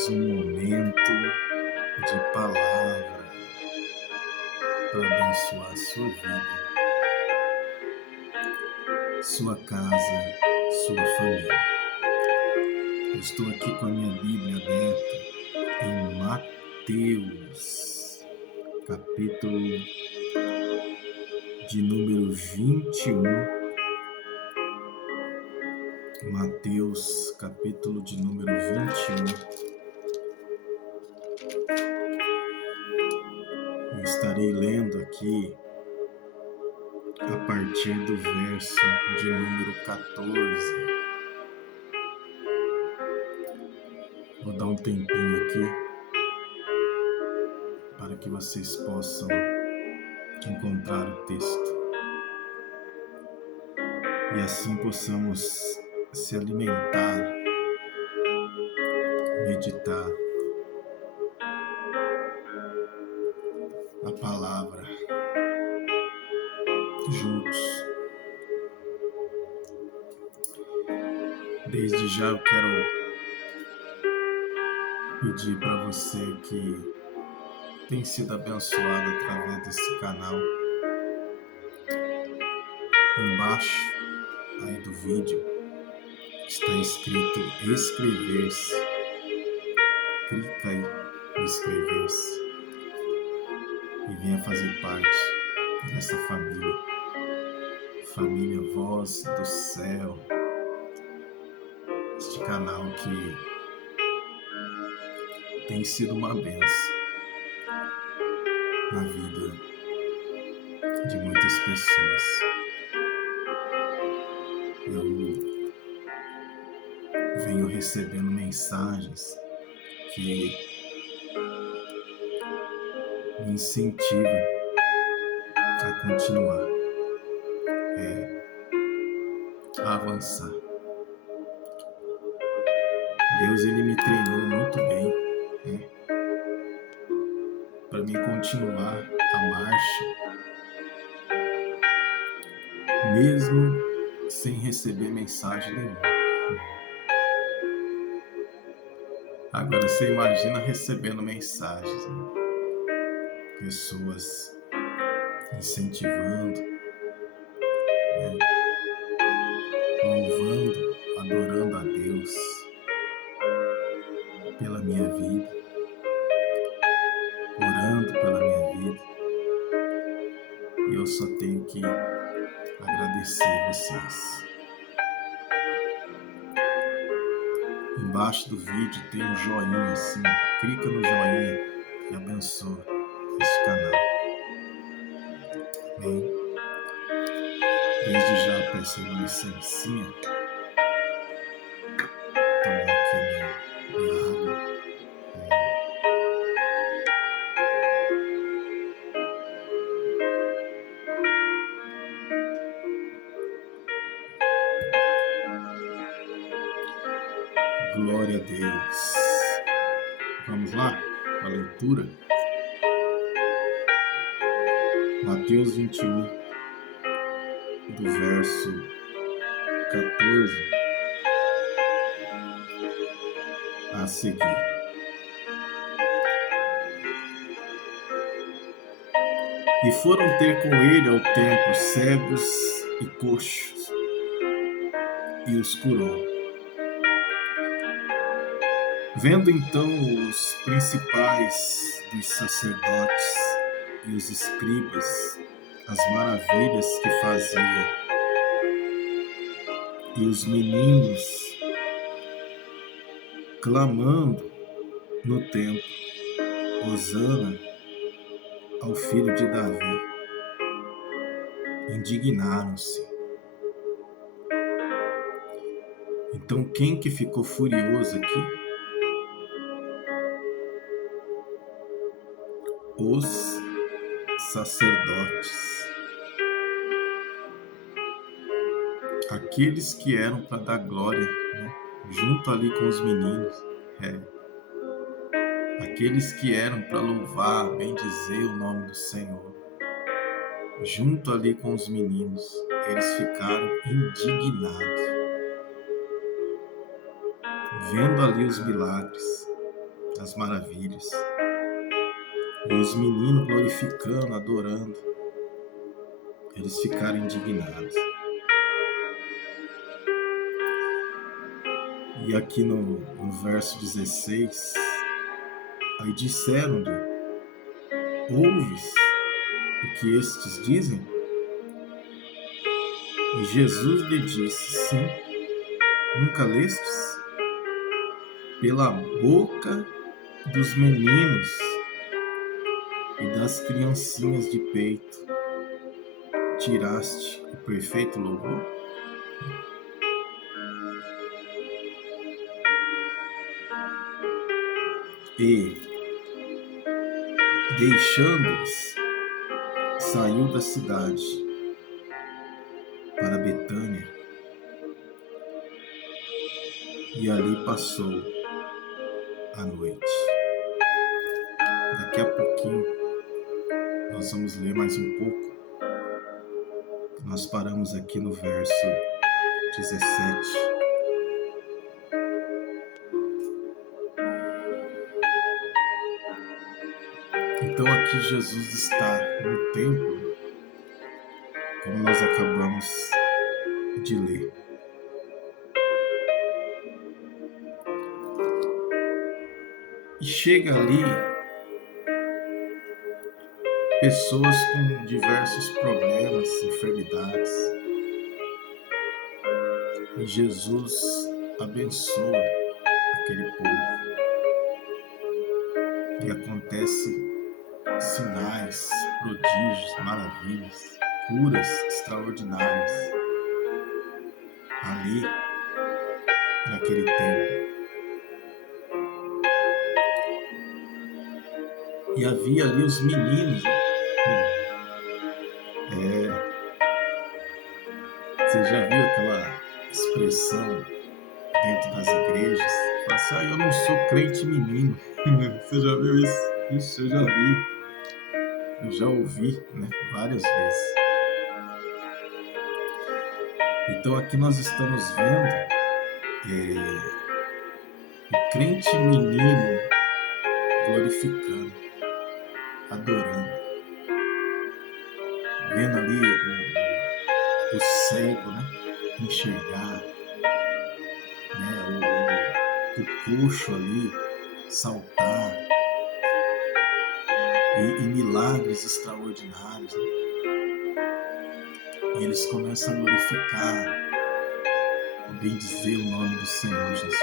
mais um momento de palavra para abençoar sua vida, sua casa, sua família. Eu estou aqui com a minha Bíblia aberta em Mateus, capítulo de número 21. Mateus, capítulo de número 21. Eu estarei lendo aqui a partir do verso de número 14. Vou dar um tempinho aqui para que vocês possam encontrar o texto e assim possamos se alimentar, meditar a palavra juntos. Desde já eu quero pedir para você que tem sido abençoado através desse canal, embaixo aí do vídeo está escrito inscrever-se. Clica aí em inscrever-se e venha fazer parte dessa família Voz do Céu, este canal que tem sido uma bênção na vida de muitas pessoas. Eu venho recebendo mensagens que me incentivam a continuar, a avançar. Deus, Ele me treinou muito bem, para mim continuar a marcha, mesmo sem receber mensagem nenhuma. Agora você imagina recebendo mensagens, pessoas incentivando, louvando, adorando a Deus pela minha vida, orando pela minha vida, e eu só tenho que agradecer vocês. Embaixo do vídeo tem um joinha assim, clica no joinha e abençoa este canal. Amém? Desde já peço uma licencinha, tomar aqui minha água. Glória a Deus. Vamos lá para a leitura. Mateus 21, do verso 14 a seguir. E foram ter com ele ao templo cegos e coxos, e os curou. Vendo então os principais dos sacerdotes e os escribas as maravilhas que fazia, e os meninos clamando no templo, Hosana ao filho de Davi, indignaram-se. Então quem que ficou furioso aqui? Os sacerdotes, aqueles que eram para dar glória, junto ali com os meninos, aqueles que eram para louvar, bendizer o nome do Senhor, junto ali com os meninos, eles ficaram indignados, vendo ali os milagres, as maravilhas. E os meninos glorificando, adorando, eles ficaram indignados. E aqui no verso 16, aí disseram-lhe: ouves o que estes dizem? E Jesus lhe disse: sim, nunca lestes? Pela boca dos meninos e das criancinhas de peito tiraste o perfeito louvor? E, deixando-os, saiu da cidade para Betânia e ali passou a noite. Daqui a pouquinho nós vamos ler mais um pouco. Nós paramos aqui no verso 17. Então aqui Jesus está no templo, como nós acabamos de ler. E chega ali pessoas com diversos problemas, enfermidades. E Jesus abençoa aquele povo. E acontece sinais, prodígios, maravilhas, curas extraordinárias ali naquele tempo. E havia ali os meninos. Você já viu aquela expressão dentro das igrejas? Fala assim: eu não sou crente menino. Você já viu isso? Isso eu já vi. Eu já ouvi, várias vezes. Então aqui nós estamos vendo o crente menino glorificando, adorando, vendo ali o cego, enxergar, o coxo ali saltar, e milagres extraordinários. E eles começam a glorificar, a bendizer o nome do Senhor Jesus.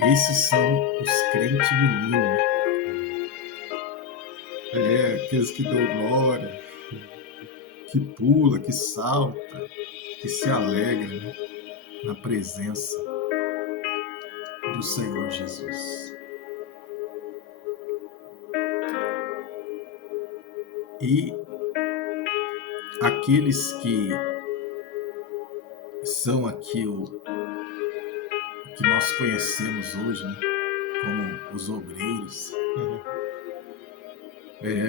Esses são os crentes meninos. Aqueles que dão glória, que pula, que salta, que se alegra na presença do Senhor Jesus. E aqueles que são aqui o que nós conhecemos hoje, como os obreiros,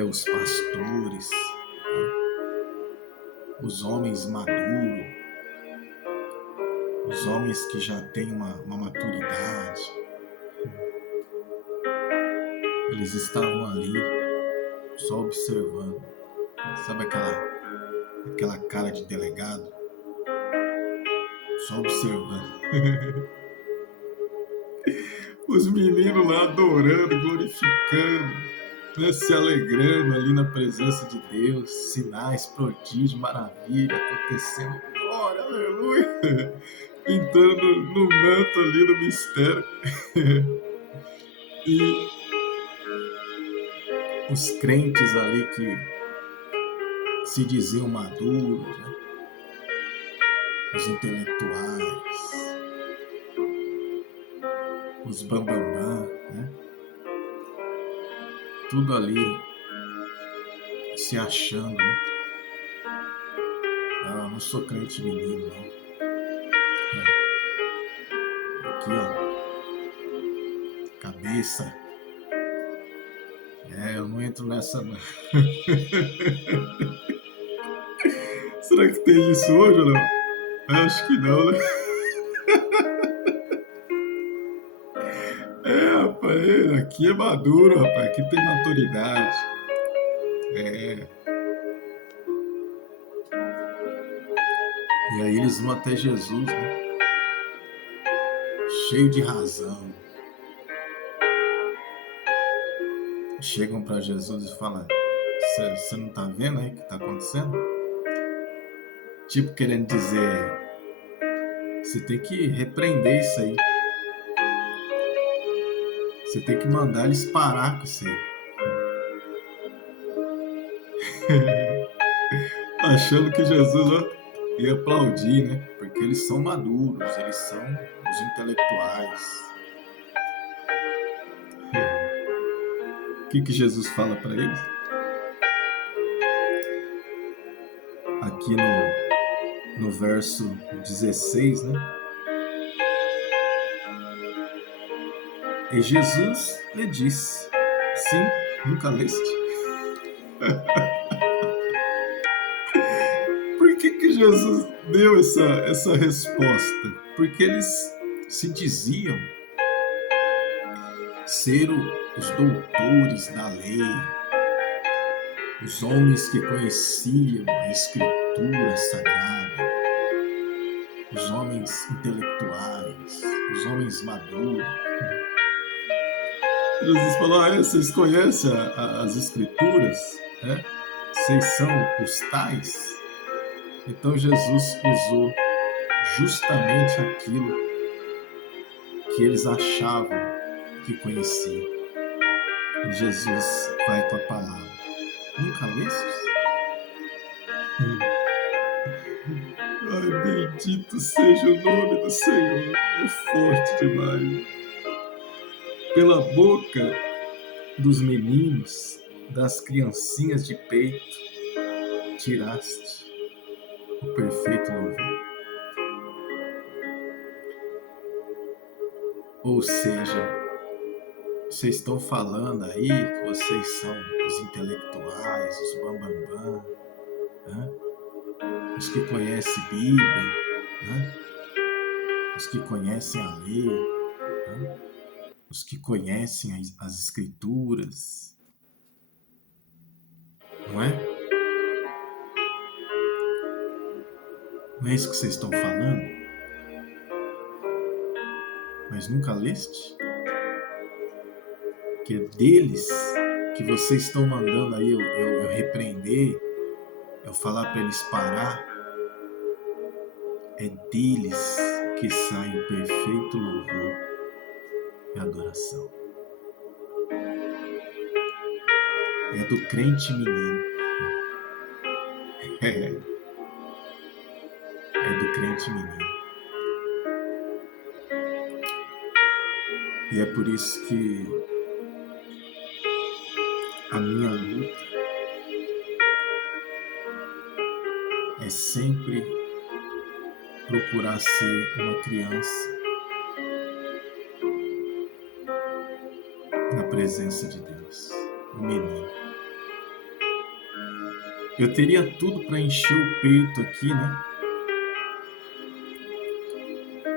os pastores, os homens maduros, os homens que já têm uma maturidade. Eles estavam ali só observando. Sabe aquela cara de delegado? Só observando. Os meninos lá adorando, glorificando, se alegrando ali na presença de Deus. Sinais, prodígios, maravilha acontecendo. Glória, aleluia. Entrando no manto ali no mistério. E os crentes ali que se diziam maduros, os intelectuais, os bambambam, tudo ali se achando, Não, eu não sou crente menino, não. Aqui, cabeça. Eu não entro nessa, não. Será que tem isso hoje ou não? Acho que não, né? aqui é maduro, rapaz. Aqui tem maturidade. E aí eles vão até Jesus, né? Cheio de razão. Chegam para Jesus e falam: você não tá vendo aí o que tá acontecendo? Tipo, querendo dizer, você tem que repreender isso aí. Você tem que mandar eles parar com isso aí. Achando que Jesus ia aplaudir, né? Porque eles são maduros, eles são os intelectuais. O que Jesus fala para eles? Aqui no verso 16, né? E Jesus lhe disse: sim, nunca leste? Por que Jesus deu essa resposta? Porque eles se diziam ser os doutores da lei, os homens que conheciam a Escritura Sagrada, os homens intelectuais, os homens maduros. Jesus falou: vocês conhecem as Escrituras? Vocês são os tais? Então Jesus usou justamente aquilo que eles achavam que conheciam. E Jesus vai com a palavra: nunca lestes? Ai, bendito seja o nome do Senhor. É forte demais. Pela boca dos meninos, das criancinhas de peito, tiraste o perfeito louvor. Ou seja, vocês estão falando aí que vocês são os intelectuais, os bambambam, né? Os que conhecem Bíblia, né? Os que conhecem a lei, né? Os que conhecem as Escrituras, não é? Não é isso que vocês estão falando? Mas nunca leste? Que é deles que vocês estão mandando aí eu repreender, eu falar para eles parar. É deles que sai o perfeito louvor e adoração. É do crente menino. É do crente menino. E é por isso que a minha luta é sempre procurar ser uma criança na presença de Deus, um menino. Eu teria tudo para encher o peito aqui, né?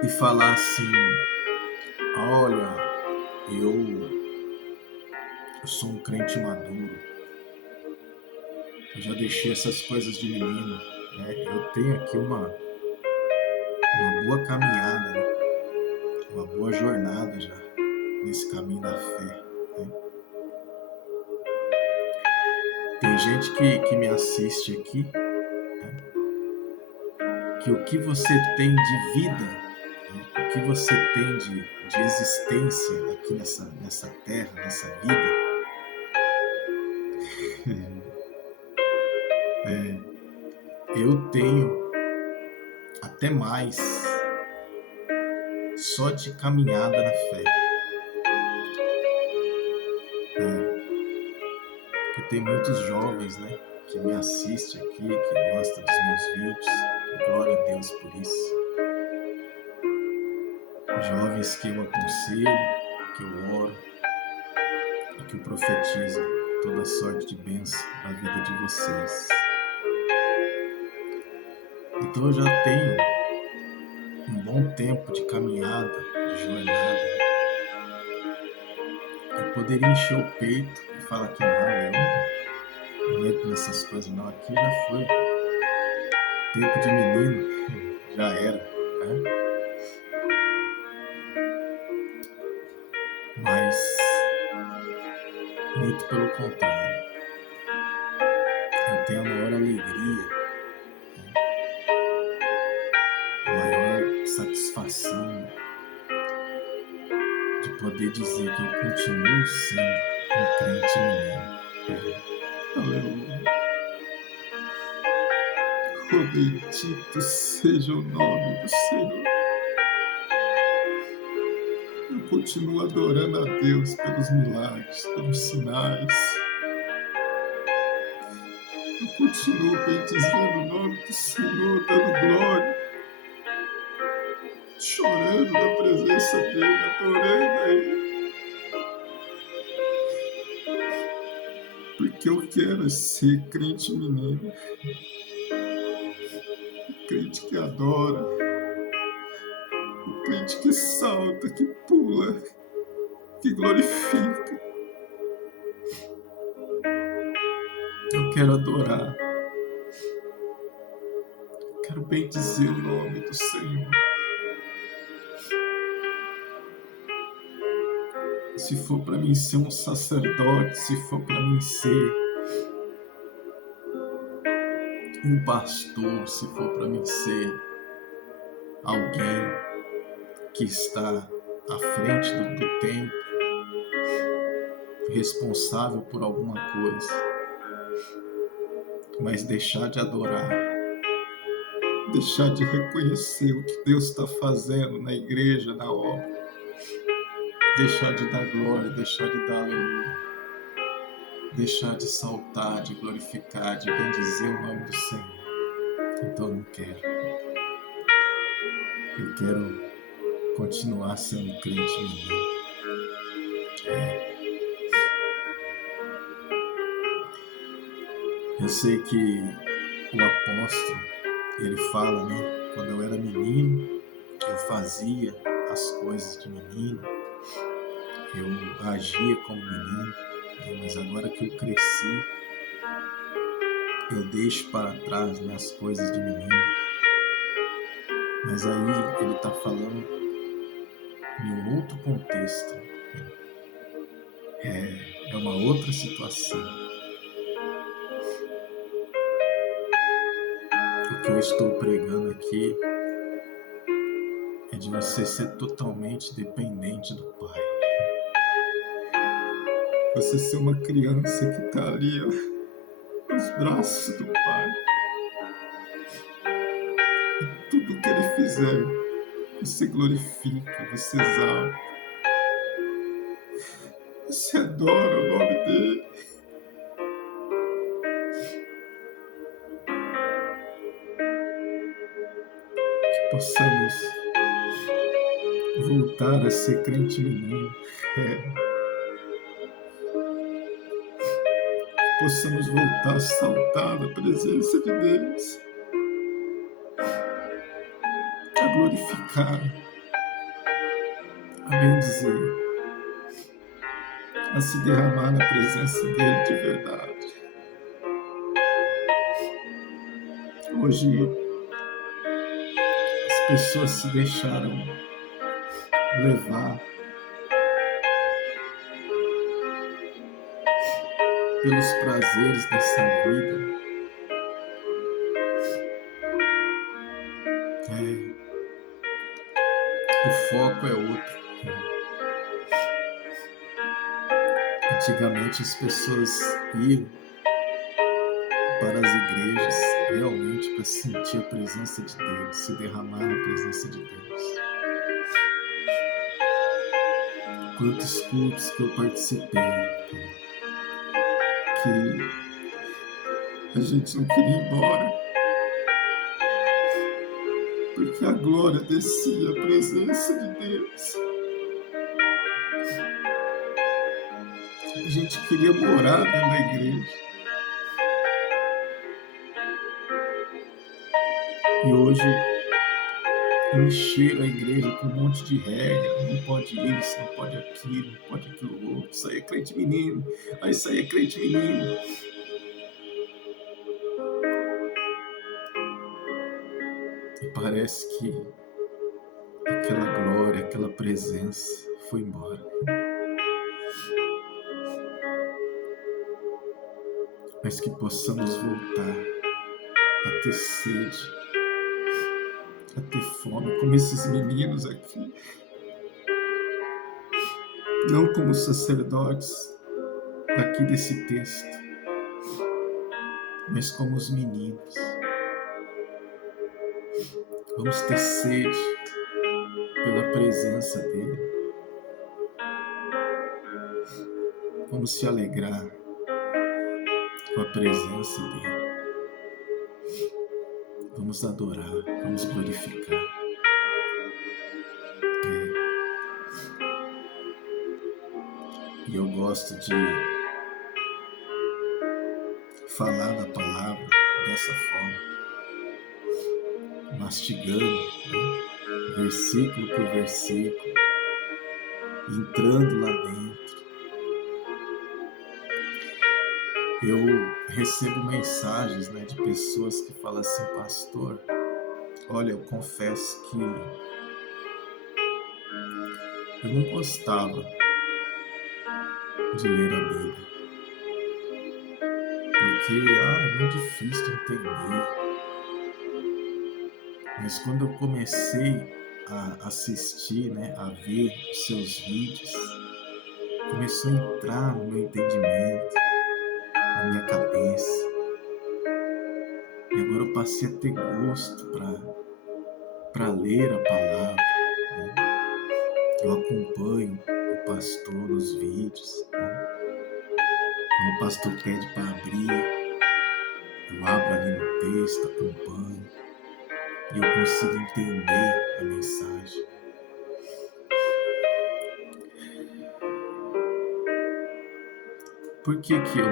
E falar assim: olha, eu sou um crente maduro. Eu já deixei essas coisas de menino, né? Eu tenho aqui uma boa caminhada, né? Uma boa jornada já nesse caminho da fé, né? Tem gente que me assiste aqui, né? Que o que você tem de vida, né? O que você tem de existência aqui nessa terra, nessa vida, eu tenho até mais só de caminhada na fé. Porque tem muitos jovens, né, que me assistem aqui, que gostam dos meus vídeos. Glória a Deus por isso. Jovens que eu aconselho, que eu oro e que eu profetizo toda sorte de bênção na vida de vocês. Então eu já tenho um bom tempo de caminhada, de jornada. poderia encher o peito e falar que eu não entro nessas coisas não, aqui já foi. Tempo de menino, já era, né? Mas, muito pelo contrário, eu tenho a maior alegria, a maior satisfação de poder dizer que eu continuo sendo um crente menino. Aleluia. Oh, bendito seja o nome do Senhor. Eu continuo adorando a Deus pelos milagres, pelos sinais. Eu continuo bendizendo o nome do Senhor, dando glória, chorando na presença dEle, adorando a Ele. Porque eu quero ser crente menino, crente que adora, o crente que salta, que pula, que glorifica. Eu quero adorar, eu quero bendizer o nome do Senhor. Se for para mim ser um sacerdote, se for para mim ser um pastor, se for para mim ser alguém que está à frente do tempo, responsável por alguma coisa, mas deixar de adorar, deixar de reconhecer o que Deus está fazendo na igreja, na obra, deixar de dar glória, deixar de dar aleluia, deixar de saltar, de glorificar, de bendizer o nome do Senhor. Então eu não quero. Eu quero continuar sendo crente menino. Eu sei que o apóstolo, ele fala, né? Quando eu era menino, eu fazia as coisas de menino, eu agia como menino, né? Mas agora que eu cresci, eu deixo para trás, né, as coisas de menino. Mas aí ele está falando em um outro contexto, é uma outra situação. O que eu estou pregando aqui é de você ser totalmente dependente do Pai. Você ser uma criança que está ali, ó, nos braços do Pai. E tudo que Ele fizer, você glorifica, você exalta. Você adora o nome dEle. Que possamos voltar a ser crente menino. Possamos voltar a saltar na presença de Deus, a glorificar, a bendizer, a se derramar na presença dEle de verdade. Hoje, as pessoas se deixaram levar pelos prazeres dessa vida. O foco é outro. Antigamente as pessoas iam para as igrejas realmente para sentir a presença de Deus, se derramar na presença de Deus. Quantos cultos que eu participei, que a gente não queria ir embora, porque a glória descia, a presença de Deus. A gente queria morar dentro da igreja. E hoje encheram a igreja com um monte de regra, não pode isso, não pode aquilo, não pode aquilo outro, isso aí é crente menino, isso aí é crente menino. E parece que aquela glória, aquela presença foi embora. Mas que possamos voltar a ter sede, a ter fome, como esses meninos aqui, não como os sacerdotes aqui desse texto, mas como os meninos. Vamos ter sede pela presença dele. Vamos se alegrar com a presença dele. Vamos adorar, vamos glorificar. E eu gosto de falar da palavra dessa forma, mastigando, né? Versículo por versículo, entrando lá dentro. Eu recebo mensagens, né, de pessoas que falam assim: pastor, olha, eu confesso que eu não gostava de ler a Bíblia, porque é muito difícil de entender. Mas quando eu comecei a assistir, né, a ver os seus vídeos, começou a entrar no meu entendimento, na minha cabeça. E agora eu passei a ter gosto para ler a palavra, né? Eu acompanho o pastor nos vídeos, né? Quando o pastor pede para abrir, eu abro ali no texto, acompanho, e eu consigo entender a mensagem. Por que que eu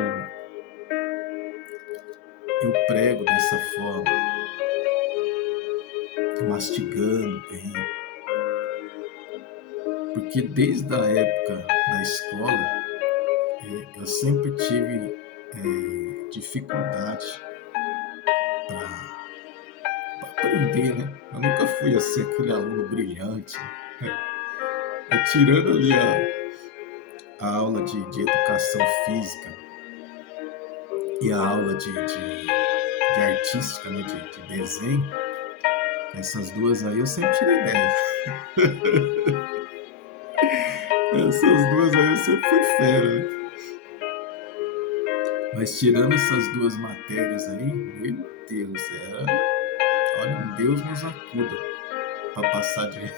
prego dessa forma, mastigando bem? Porque desde a época da escola, eu sempre tive dificuldade para aprender, né? Eu nunca fui assim aquele aluno brilhante, né? Tirando ali a aula de educação física e a aula de artística, né? De desenho, essas duas aí eu sempre tirei 10. Essas duas aí eu sempre fui fera, né? Mas tirando essas duas matérias aí, meu Deus, olha, um Deus nos acuda para passar de...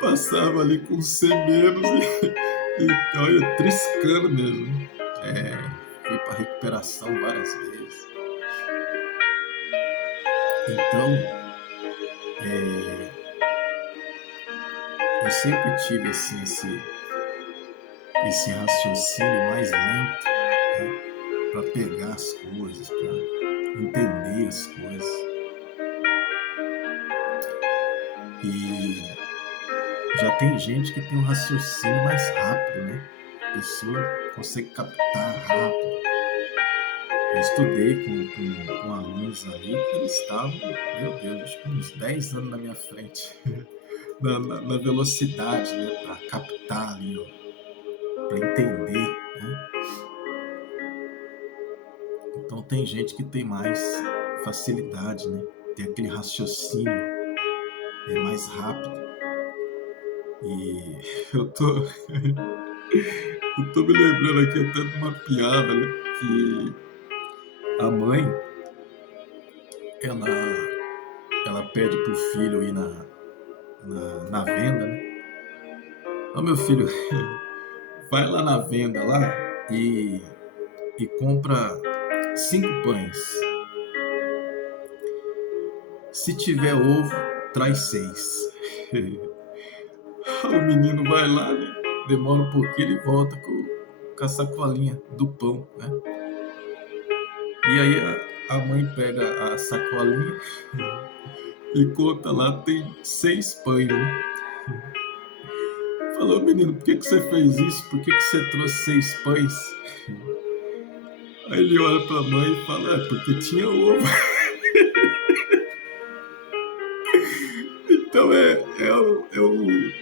Passava ali com C menos e olha, triscando mesmo. Fui para recuperação várias vezes. Então, eu sempre tive assim, esse raciocínio mais lento, né, para pegar as coisas, para entender as coisas. E já tem gente que tem um raciocínio mais rápido, né? A pessoa consegue captar rápido. Eu estudei com alunos ali que eles estavam, meu Deus, acho que uns 10 anos na minha frente, na velocidade, né? Para captar ali, para entender, né? Então tem gente que tem mais facilidade, né? Tem aquele raciocínio mais rápido. E eu tô me lembrando aqui até de uma piada, né? Que a mãe, ela pede pro filho ir na venda, né? Ó, meu filho, vai lá na venda lá e compra 5 pães. Se tiver ovo, traz 6. O menino vai lá, né? Demora um pouquinho e volta com a sacolinha do pão, né? E aí a mãe pega a sacolinha E conta lá, tem 6 pães, né? Falou, menino, por que você fez isso? Por que você trouxe 6 pães? Aí ele olha pra mãe e fala, porque tinha ovo. Então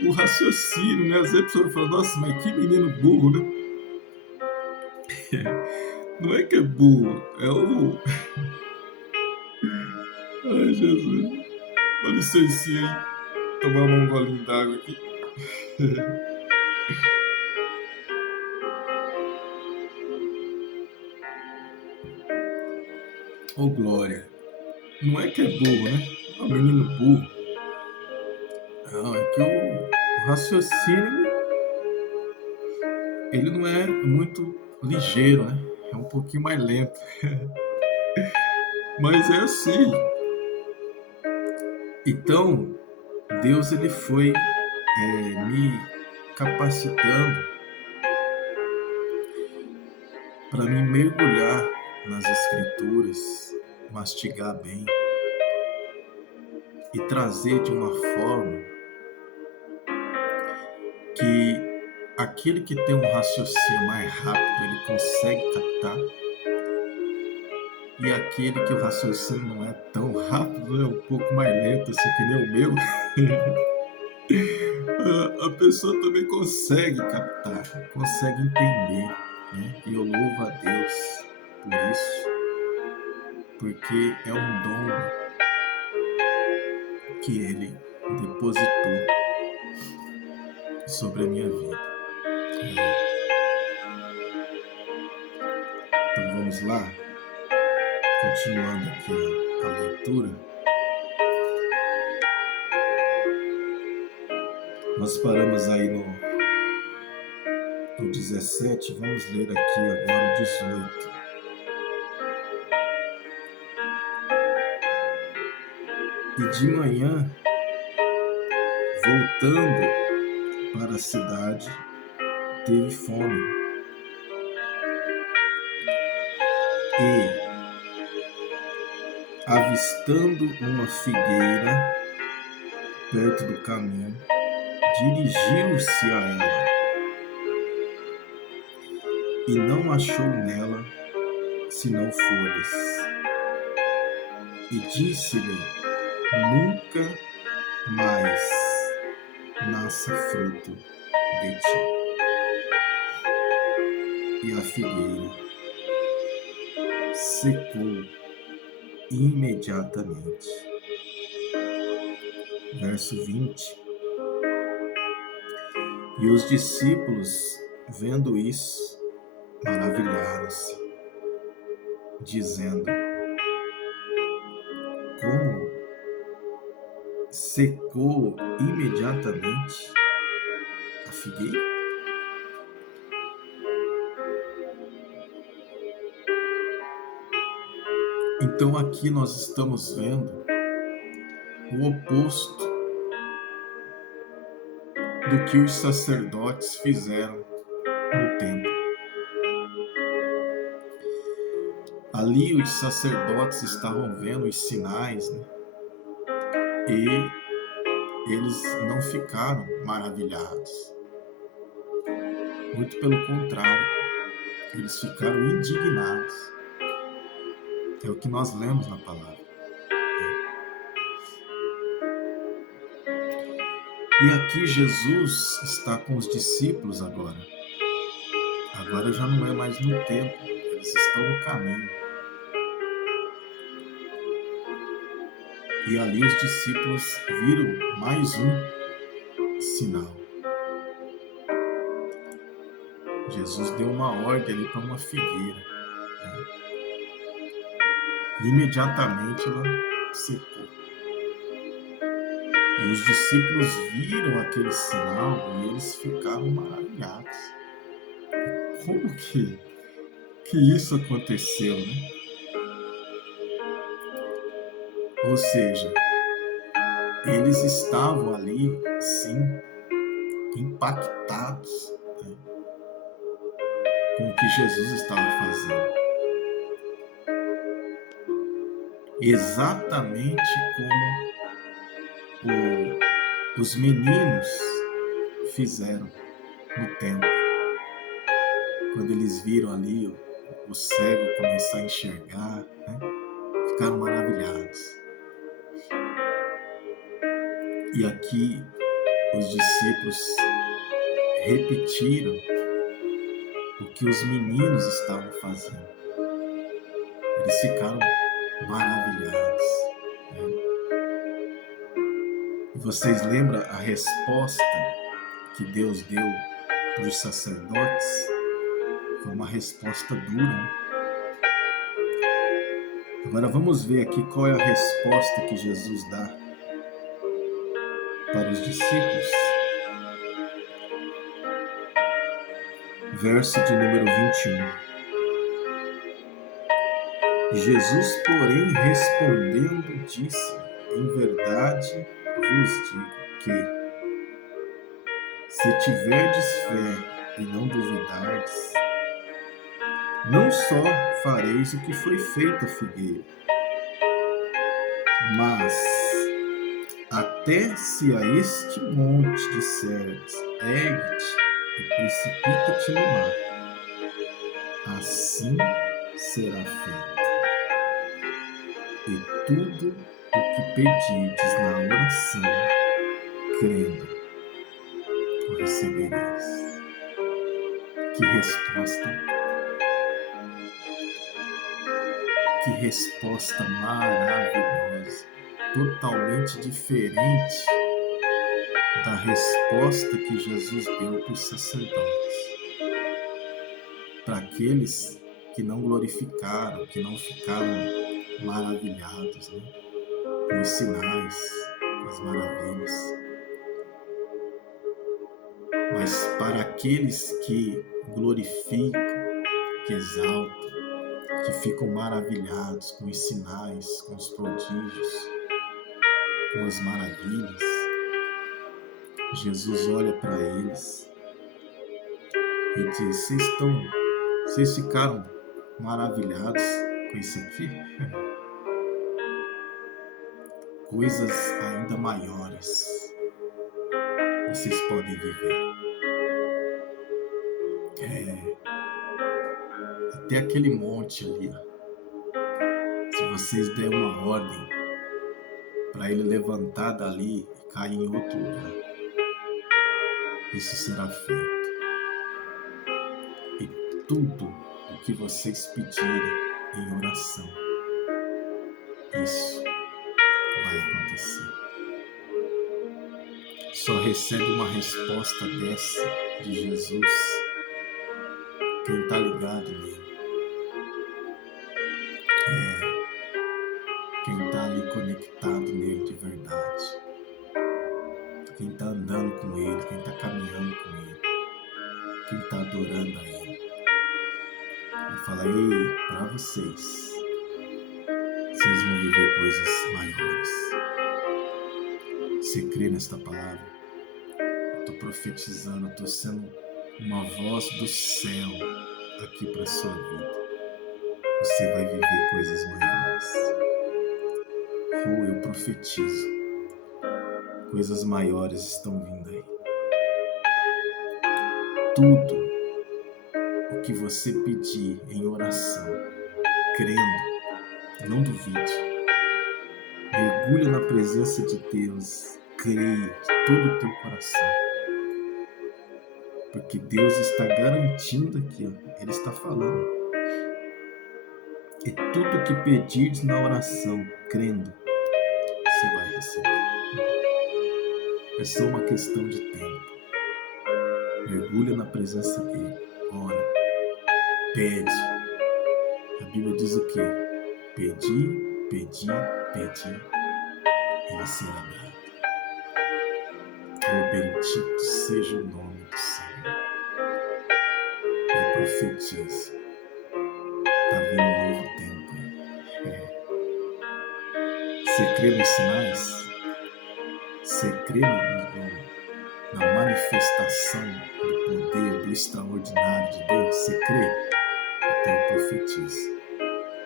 o raciocínio, né? Às vezes a pessoa fala, nossa, mas que menino burro, né? Não é que é burro, é o... Ai, Jesus. Dá licencinha aí, tomar um golinho d'água aqui. Ô, Glória. Não é que é burro, né? É um menino burro. Não, é que o raciocínio, ele não é muito ligeiro, né? É um pouquinho mais lento. Mas é assim. Então, Deus, ele foi me capacitando para me mergulhar nas escrituras, mastigar bem e trazer de uma forma que aquele que tem um raciocínio mais rápido, ele consegue captar, e aquele que o raciocínio não é tão rápido, é um pouco mais lento, assim que nem o meu, a pessoa também consegue captar, consegue entender, né? E eu louvo a Deus por isso, porque é um dom que Ele depositou sobre a minha vida. Então vamos lá, continuando aqui a leitura. Nós paramos aí no 17, vamos ler aqui agora o 18. E de manhã, voltando para a cidade, teve fome. E, avistando uma figueira perto do caminho, dirigiu-se a ela e não achou nela senão folhas. E disse-lhe, nunca mais nasça fruto de ti. E a figueira secou imediatamente. Verso 20. E os discípulos, vendo isso, maravilharam-se, dizendo, como secou imediatamente a figueira? Então aqui nós estamos vendo o oposto do que os sacerdotes fizeram no templo. Ali os sacerdotes estavam vendo os sinais, né? E eles não ficaram maravilhados. Muito pelo contrário, eles ficaram indignados. É o que nós lemos na palavra. E aqui Jesus está com os discípulos agora. Agora já não é mais no templo, eles estão no caminho. E ali os discípulos viram mais um sinal. Jesus deu uma ordem ali para uma figueira. Né? Imediatamente ela secou. E os discípulos viram aquele sinal e eles ficaram maravilhados. Como que isso aconteceu, né? Ou seja, eles estavam ali, sim, impactados, né, com o que Jesus estava fazendo. Exatamente como os meninos fizeram no templo. Quando eles viram ali o cego começar a enxergar, né? Ficaram maravilhados. E aqui os discípulos repetiram o que os meninos estavam fazendo. Eles ficaram maravilhados, né? E vocês lembram a resposta que Deus deu para os sacerdotes? Foi uma resposta dura, né? Agora vamos ver aqui qual é a resposta que Jesus dá para os discípulos. Verso de número 21. Jesus, porém, respondendo, disse: em verdade vos digo que, se tiverdes fé e não duvidardes, não só fareis o que foi feito à figueira, mas até se a este monte disserdes: ergue-te e precipita-te no mar, assim será feito. E tudo o que pedirdes na oração, crendo, o recebereis. Que resposta! Que resposta maravilhosa! Totalmente diferente da resposta que Jesus deu para os sacerdotes. Para aqueles que não glorificaram, que não ficaram maravilhados, né? Com os sinais, com as maravilhas. Mas para aqueles que glorificam, que exaltam, que ficam maravilhados com os sinais, com os prodígios, com as maravilhas, Jesus olha para eles e diz: vocês ficaram maravilhados com isso aqui? Coisas ainda maiores vocês podem viver. Até aquele monte ali, ó. Se vocês der uma ordem para ele levantar dali e cair em outro lugar, isso será feito. E tudo o que vocês pedirem em oração, isso vai acontecer. Só recebe uma resposta dessa de Jesus quem está ligado nele. Quem está ali conectado nele de verdade. Quem está andando com ele, quem está caminhando com ele. Quem está adorando a ele. Ele fala: ei, para vocês vão viver coisas maiores. Você crê nesta palavra? Eu estou profetizando, eu estou sendo uma voz do céu aqui para a sua vida. Você vai viver coisas maiores. Eu profetizo. Coisas maiores estão vindo aí. Tudo o que você pedir em oração, crendo, não duvide. Mergulhe na presença de Deus. Creia de todo o teu coração. Porque Deus está garantindo aqui, ó, Ele está falando. E tudo que pedirdes na oração, crendo, você vai receber. É só uma questão de tempo. Mergulha na presença dele. Ora. Pede. A Bíblia diz o quê? Pedi, pedi, pedi. Ele será dado. Oh, bendito seja o nome do Senhor. Eu profetizo. Está vindo um novo tempo. Você crê nos sinais? Você crê na manifestação do poder, do extraordinário de Deus? Você crê? Então eu profetizo.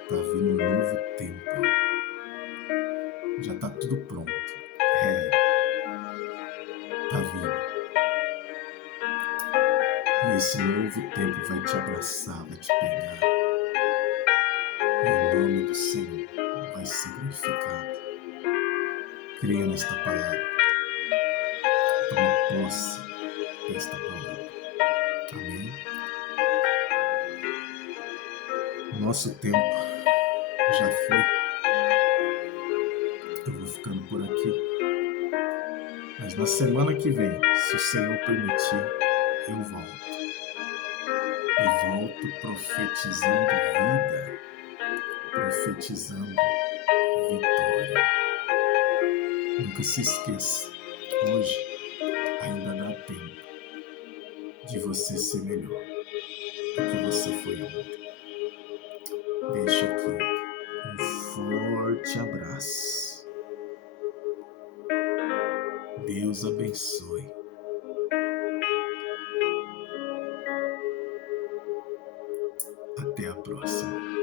Está vindo um novo tempo. Já está tudo pronto. esse novo tempo vai te abraçar, vai te pegar. Em nome do Senhor, vai ser glorificado. Creia nesta palavra. Toma posse desta palavra. Amém? Nosso tempo já foi. Eu vou ficando por aqui. Mas na semana que vem, se o Senhor permitir, eu volto. E volto profetizando vida, profetizando vitória. Nunca se esqueça, hoje ainda dá tempo de você ser melhor do que você foi ontem. Deixo aqui um forte abraço. Deus abençoe. Até a próxima.